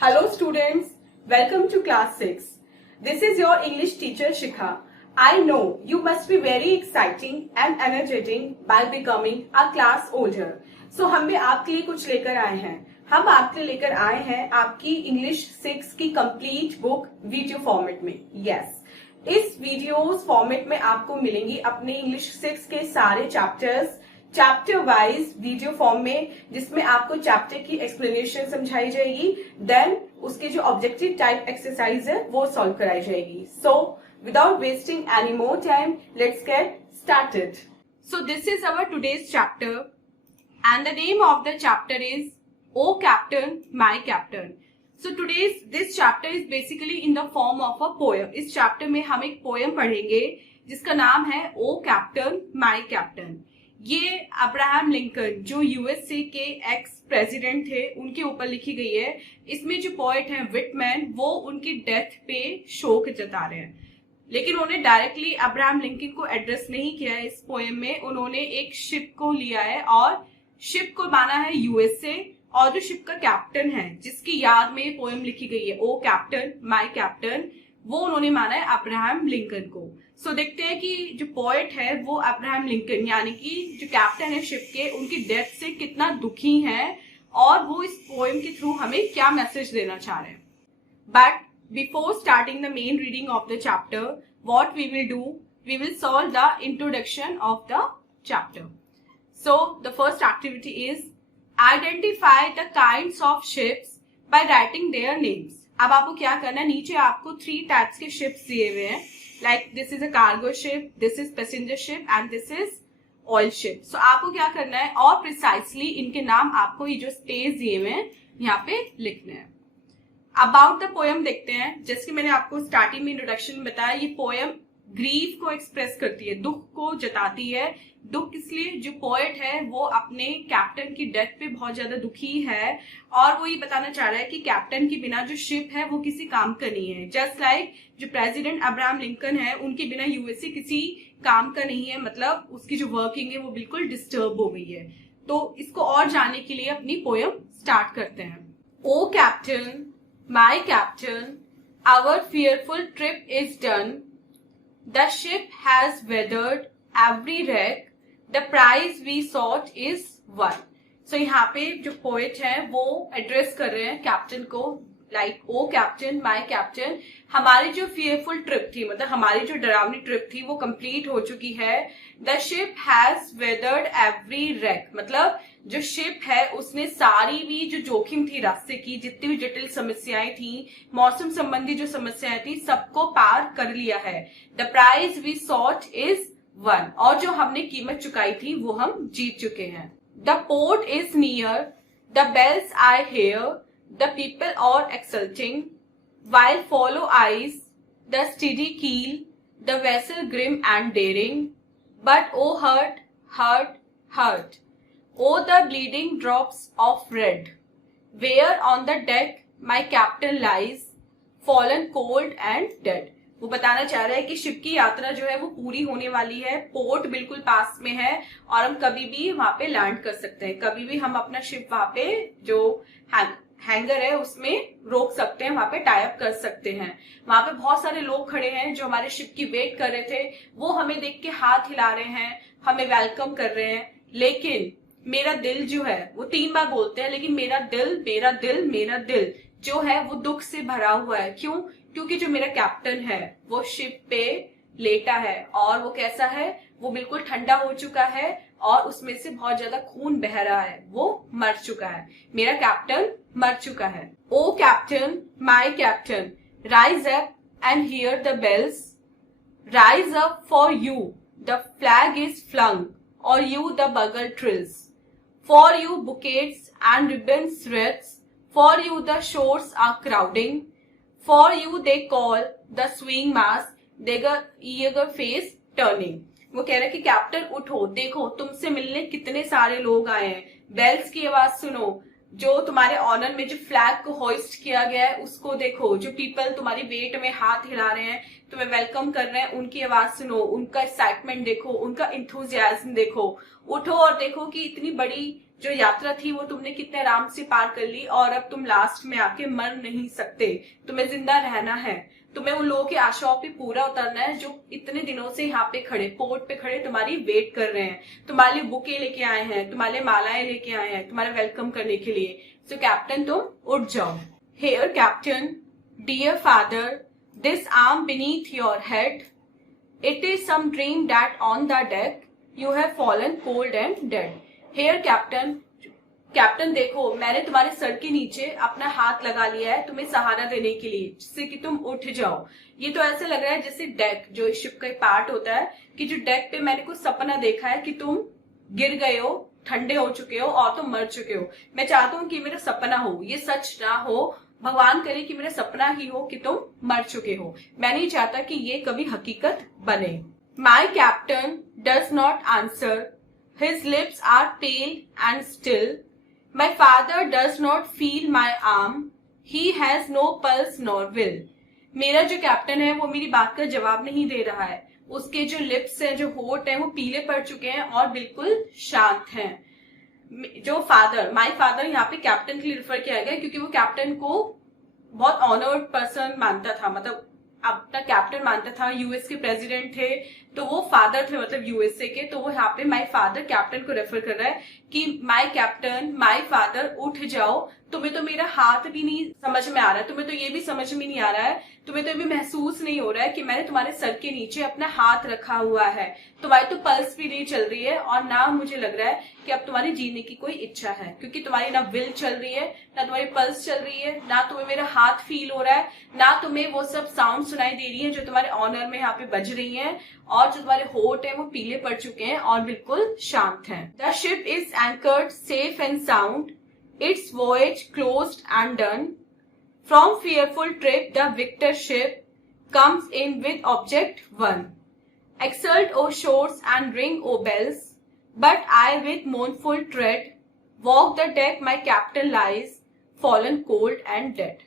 Hello students, welcome to class 6. This is your English teacher Shikha. I know you must be very exciting and energetic by becoming a class older. So हम भी आपके लिए कुछ लेकर आए हैं. हम आपके लिए लेकर आए हैं आपकी इंग्लिश 6 की कंप्लीट बुक वीडियो फॉर्मेट में. यस, इस वीडियोस फॉर्मेट में आपको मिलेंगी अपने इंग्लिश 6 के सारे chapters chapter wise video form में, जिसमें आपको चैप्टर की एक्सप्लेनेशन समझाई जाएगी, देन उसके जो ऑब्जेक्टिव टाइप एक्सरसाइज है वो सॉल्व कराई जाएगी. So without wasting any more time, let's get started. So this is our today's chapter and the name of the chapter is O captain my captain. So today's this chapter is basically in the form of a poem. इस chapter में हम एक poem पढ़ेंगे जिसका नाम है O captain my captain. ये Abraham Lincoln जो यूएसए के एक्स प्रेसिडेंट थे उनके ऊपर लिखी गई है. इसमें जो पोएट है विटमैन, वो उनकी डेथ पे शोक जता रहे हैं, लेकिन उन्होंने डायरेक्टली अब्राहम लिंकन को एड्रेस नहीं किया है. इस पोएम में उन्होंने एक शिप को लिया है और शिप को माना है यूएसए, और जो शिप का कैप्टन है जिसकी याद में पोएम लिखी गई है ओ कैप्टन माय कैप्टन, वो उन्होंने माना है अब्राहम लिंकन को. सो देखते हैं कि जो पोएट है वो अब्राहम लिंकन यानी कि जो कैप्टन है शिप के, उनकी डेथ से कितना दुखी है और वो इस पोएम के थ्रू हमें क्या मैसेज देना चाह रहे हैं. But before starting the main reading of the chapter, what we will do, we will solve the introduction of the chapter. So the first activity is identify the kinds of ships by writing their names. अब आपको क्या करना है, नीचे आपको 3 types के ships दिए हुए हैं. Like this is a cargo ship, this is passenger ship and this is oil ship. So आपको क्या करना है और प्रिसाइसली इनके नाम आपको ये जो स्पेस दिए हुए हैं यहाँ पे लिखने हैं. अबाउट द पोएम देखते हैं. जैसे कि मैंने आपको स्टार्टिंग में इंट्रोडक्शन में बताया, ये पोएम ग्रीफ को एक्सप्रेस करती है, दुख को जताती है. दुख इसलिए जो पोएट है वो अपने कैप्टन की डेथ पे बहुत ज्यादा दुखी है और वो ये बताना चाह रहा है कि कैप्टन के बिना जो शिप है वो किसी काम का नहीं है. जस्ट लाइक जो प्रेसिडेंट अब्राहम लिंकन है, उनके बिना यूएसए किसी काम का नहीं है, मतलब उसकी जो वर्किंग है वो बिल्कुल डिस्टर्ब हो गई है. तो इसको और जानने के लिए अपनी पोएम स्टार्ट करते हैं. O captain my captain, our fearful trip is done, the ship has weathered every wreck, the prize we sought is won. So यहाँ पे जो पोएट है वो एड्रेस कर रहे हैं कैप्टन को, like oh captain my captain, हमारी जो फियरफुल ट्रिप थी, मतलब हमारी जो डरावनी ट्रिप थी वो कंप्लीट हो चुकी है. The ship has weathered every wreck, मतलब जो शिप है उसने सारी भी जो जोखिम थी रास्ते की, जितनी भी जटिल समस्याएं थी, मौसम संबंधी जो समस्याएं थी, सबको पार कर लिया है. The prize we sought is won, और जो हमने कीमत चुकाई थी वो हम जीत चुके हैं. The port is near, the bells I hear, the people are exulting, while follow eyes the steady keel, the vessel grim and daring, but oh hurt, hurt, hurt, oh the bleeding drops of red, where on the deck my captain lies, fallen cold and dead. वो बताना चाह रहा है कि ship की यात्रा जो है वो पूरी होने वाली है, पोर्ट बिल्कुल पास में है और हम कभी भी वहां पे लैंड कर सकते हैं, कभी भी हम अपना शिप वहां पे जो हैंगर है उसमें रोक सकते हैं, वहां पे टाई अप कर सकते हैं. वहां पे बहुत सारे लोग खड़े हैं जो हमारे शिप की वेट कर रहे थे, वो हमें देख के हाथ हिला रहे हैं, हमें वेलकम कर रहे हैं. लेकिन मेरा दिल जो है, वो 3 बार बोलते हैं, लेकिन मेरा दिल मेरा दिल मेरा दिल जो है वो दुख से भरा हुआ है. क्यों? क्योंकि जो मेरा कैप्टन है वो शिप पे लेटा है और वो कैसा है, वो बिल्कुल ठंडा हो चुका है और उसमें से बहुत ज्यादा खून बह रहा है, वो मर चुका है, मेरा कैप्टन मर चुका है. O captain my captain, rise up and hear the bells, rise up for you the flag is flung, और you the bugle trills, for you bouquets and ribbons wreaths, for you the shores are crowding, for you they call the swing mass, their eager face turning. वो कह रहा है कि captain उठो, देखो तुमसे मिलने कितने सारे लोग आए हैं, बेल्स की आवाज सुनो, जो तुम्हारे ऑनर में जो फ्लैग को होइस्ट किया गया है उसको देखो, जो पीपल तुम्हारी वेट में हाथ हिला रहे हैं, तुम्हें वेलकम कर रहे हैं, उनकी आवाज सुनो, उनका एक्साइटमेंट देखो, उनका इंथुजियाज्म देखो. उठो और देखो कि इतनी बड़ी जो यात्रा थी वो तुमने कितने आराम से पार कर ली और अब तुम लास्ट में आके मर नहीं सकते, तुम्हें जिंदा रहना है, तुम्हें उन लोगों की आशाओं पे पूरा उतरना है जो इतने दिनों से यहाँ पे खड़े, पोर्ट पे खड़े तुम्हारी वेट कर रहे हैं, तुम्हारे लिए बुके लेके आए हैं, तुम्हारे लिए मालाएं लेके आए हैं तुम्हारा वेलकम करने के लिए। सो कैप्टन तुम उठ जाओ। Here captain, dear father, this arm beneath your head, it is some dream that on the deck you have fallen cold and dead. Here captain, captain देखो मैंने तुम्हारे सर के नीचे अपना हाथ लगा लिया है तुम्हें सहारा देने के लिए, जिससे कि तुम उठ जाओ। ये तो ऐसे लग रहा है जैसे डेक, जो शिप का पार्ट होता है, कि जो डेक पे मैंने कुछ सपना देखा है कि तुम गिर गए हो, ठंडे हो चुके हो और तुम मर चुके हो। मैं चाहता हूँ कि मेरा सपना हो, ये सच ना हो, भगवान करे कि मेरा सपना ही हो कि तुम मर चुके हो। मैं नहीं चाहता कि ये कभी हकीकत बने। My captain does not answer, his lips are pale and still, my father does not feel my arm, he has no pulse nor will. मेरा जो कैप्टन है वो मेरी बात का जवाब नहीं दे रहा है, उसके जो लिप्स हैं, जो होठ हैं, वो पीले पड़ चुके हैं और बिल्कुल शांत हैं। जो फादर, माय फादर यहाँ पे कैप्टन के लिए रिफर किया गया क्योंकि वो कैप्टन को बहुत ऑनर्ड पर्सन मानता था, मतलब अपना कैप्टन मानता था। यूएस के प्रेसिडेंट थे तो वो फादर थे, मतलब यूएसए के, तो वो यहाँ पे माय फादर कैप्टन को रेफर कर रहा है कि माय कैप्टन, माय फादर उठ जाओ, तुम्हें तो मेरा हाथ भी नहीं समझ में आ रहा है, तुम्हें तो ये भी समझ में नहीं आ रहा है, तुम्हें तो ये भी महसूस नहीं हो रहा है कि मैंने तुम्हारे सर के नीचे अपना हाथ रखा हुआ है, तुम्हारी तो पल्स भी नहीं चल रही है और ना मुझे लग रहा है कि अब तुम्हारी जीने की कोई इच्छा है, क्योंकि तुम्हारी ना विल चल रही है, ना तुम्हारी पल्स चल रही है, ना तुम्हें मेरा हाथ फील हो रहा है, ना तुम्हें वो सब साउंड सुनाई दे रही है जो तुम्हारे ऑनर में यहाँ पे बज रही है, और जो तुम्हारे होठ है वो पीले पड़ चुके हैं और बिल्कुल शांत हैं। The ship is anchored safe and sound, its voyage closed and done. From fearful trip the victor ship comes in with object won. Exult, O shores, and ring, O bells, but I with mournful tread walk the deck, my captain lies fallen cold and dead.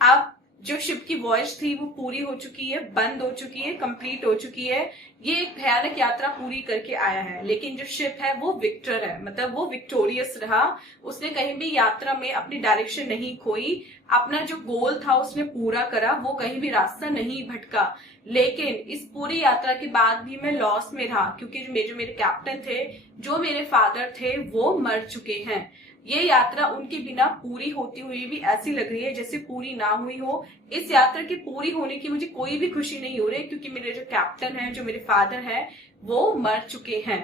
अब जो ship की voyage थी वो पूरी हो चुकी है, बंद हो चुकी है, कंप्लीट हो चुकी है, ये एक भयानक यात्रा पूरी करके आया है, लेकिन जो शिप है वो विक्टर है, मतलब वो विक्टोरियस रहा, उसने कहीं भी यात्रा में अपनी डायरेक्शन नहीं खोई, अपना जो गोल था उसने पूरा करा, वो कहीं भी रास्ता नहीं भटका। लेकिन इस पूरी यात्रा के बाद भी मैं लॉस में रहा क्योंकि जो मेरे कैप्टन थे, जो मेरे फादर थे, वो मर चुके हैं। ये यात्रा उनके बिना पूरी होती हुई भी ऐसी लग रही है जैसे पूरी ना हुई हो। इस यात्रा के पूरी होने की मुझे कोई भी खुशी नहीं हो रही क्योंकि मेरे जो कैप्टन है, जो मेरे फादर है, वो मर चुके हैं।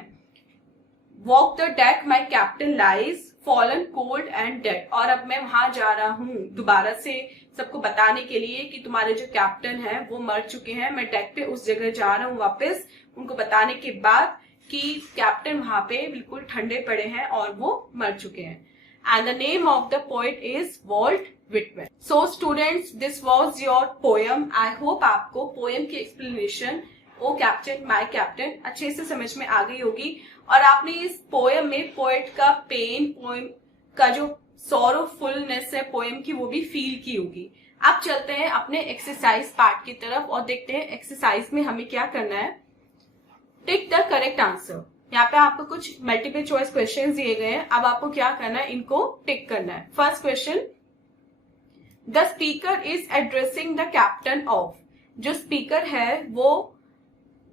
Walk the deck, my captain lies fallen cold and dead. और अब मैं वहां जा रहा हूँ दोबारा से सबको बताने के लिए कि तुम्हारे जो कैप्टन है वो मर चुके हैं। मैं डेक पे उस जगह जा रहा हूँ वापस, उनको बताने के बाद कि कैप्टन वहां पे बिल्कुल ठंडे पड़े हैं और वो मर चुके हैं। And the name of the poet is Walt Whitman. So students, this was your poem. I hope आपको poem की explanation O captain, my captain अच्छे से समझ में आ गई होगी और आपने इस पोएम में पोएट का पेन, पोएम का जो सॉरोफुलनेस है पोएम की, वो भी फील की होगी। अब चलते हैं अपने एक्सरसाइज पार्ट की तरफ और देखते हैं एक्सरसाइज में हमें क्या करना है। Tick the correct answer. यहाँ पे आपको कुछ मल्टीपल चॉइस क्वेश्चंस दिए गए हैं, अब आपको क्या करना है, इनको टिक करना है। First question, the speaker is addressing the captain of. जो स्पीकर है वो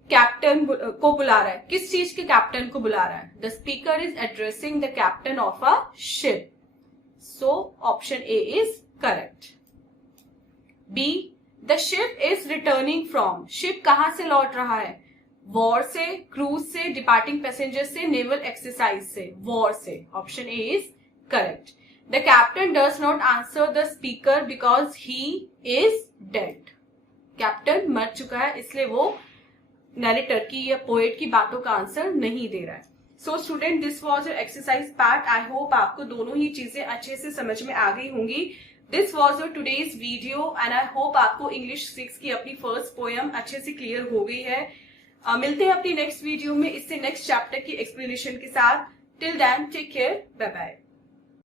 कैप्टन को बुला रहा है, किस चीज के कैप्टन को बुला रहा है? The speaker is addressing the captain of a ship, so option A is correct. B, the ship is returning from. Ship कहां से लौट रहा है? वॉर से, क्रूज से, डिपार्टिंग पैसेंजर से, नेवल एक्सरसाइज से। वॉर से, option A is correct. The captain does not answer the speaker because he is dead. Captain मर चुका है इसलिए वो नरेटर की या पोएट की बातों का आंसर नहीं दे रहा है। So student, this was your exercise part. I hope आपको दोनों ही चीजें अच्छे से समझ में आ गई होंगी। This was your today's video and I hope आपको इंग्लिश 6 की अपनी फर्स्ट पोएम अच्छे से क्लियर हो गई है। मिलते हैं अपनी नेक्स्ट वीडियो में इससे नेक्स्ट चैप्टर की एक्सप्लेनेशन के साथ। Till then take care, bye bye.